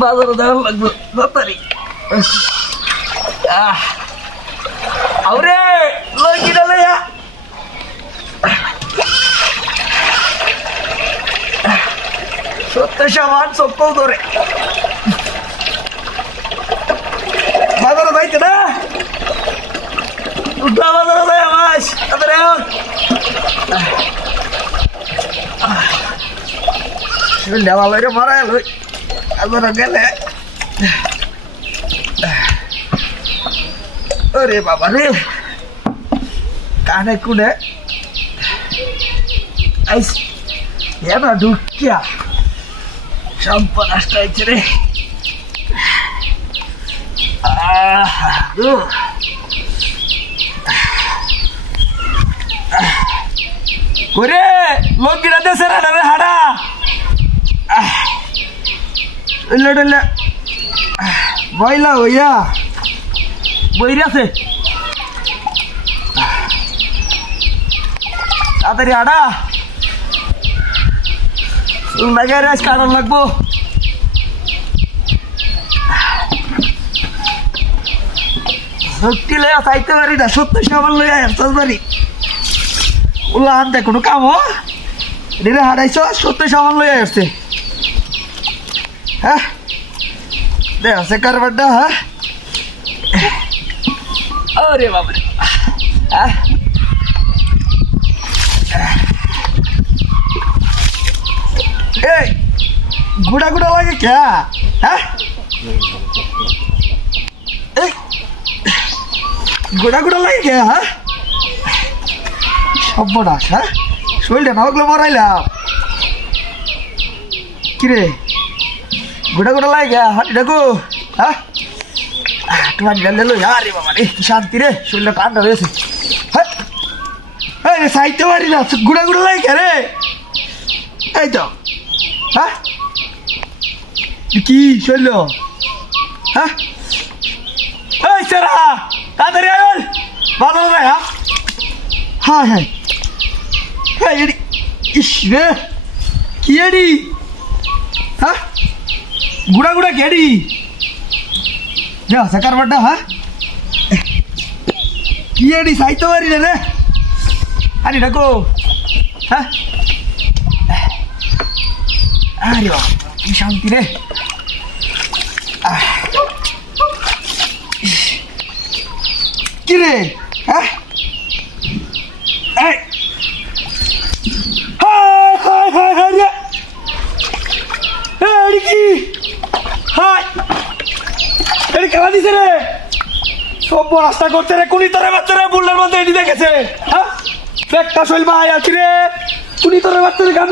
বাজারে যাওয়ার লাগবে তাড়াতাড়ি। আরে লই কিনা লইয়া সত্য সামান সত্য ধরে বাজারে যাইতে না উঠা বাজারে যায় মাস তাড়াতাড়ি দেওয়া লইরে মারা লই বাজারে গেলে। अरे बाबा रे काने कुने आइस याना ढुक्या शंपर असतायचे रे ओरे लोक गिरा दे सर रे हाडा लडले ময়লা হইয়া বইরে আছে তাড়াতাড়ি আডা লাগে রেস কারণ লাগবো। শক্তি লইয়া চাইতে পারি না সত্য সাবান লইয়া চল পারি ওলা আনতে কোনো কাম রে হারাইছ সত্য সাবান লইয়া আসছে। হ্যাঁ দে আছে কারবারটা। হ্যাঁ अरे बाप रे गुड़ा गुड़ा लगे क्या है गुड़ा गुड़ा लगे क्या है सब बड़ा है शोल्डर ना होगलो मराइला किरे गुड़ा गुड़ा लगे क्या हाथ देखो हाँ तुम्हारी गल लो यार रे बाबा रे शांति रे शोल्डर कांड হয়েছে। হ্যাঁ সাইতে পারি না গুড়া গুড়া লাগে কে রে এই তো হ্যাঁ কি শৈল হ্যাঁ এই সেরা তাড়াতাড়ি আয় ভালো রে। হ্যাঁ হ্যাঁ হ্যাঁ হ্যাঁ এডি ইস রে কি এডি হ্যাঁ গুড়া গুড়া কেডি যা সাকার বাড্ডা। হ্যাঁ কি এডি সাইতে পারি না রে আরে ডাকো। হ্যাঁ আরে বাবা কি শান্তি রে কি রে হ্যাঁ এই হাই হাই হাই হাই রে এই কি হাই এই খেলা দিছে রে সব রাস্তা করতে রে কুনি তোরে বাচ্চারে বুল্লার মধ্যে এডি দেখেছে। হ্যাঁ একটা শৈল ভাই আছে রে কুনি তোরে বাচ্চারে গান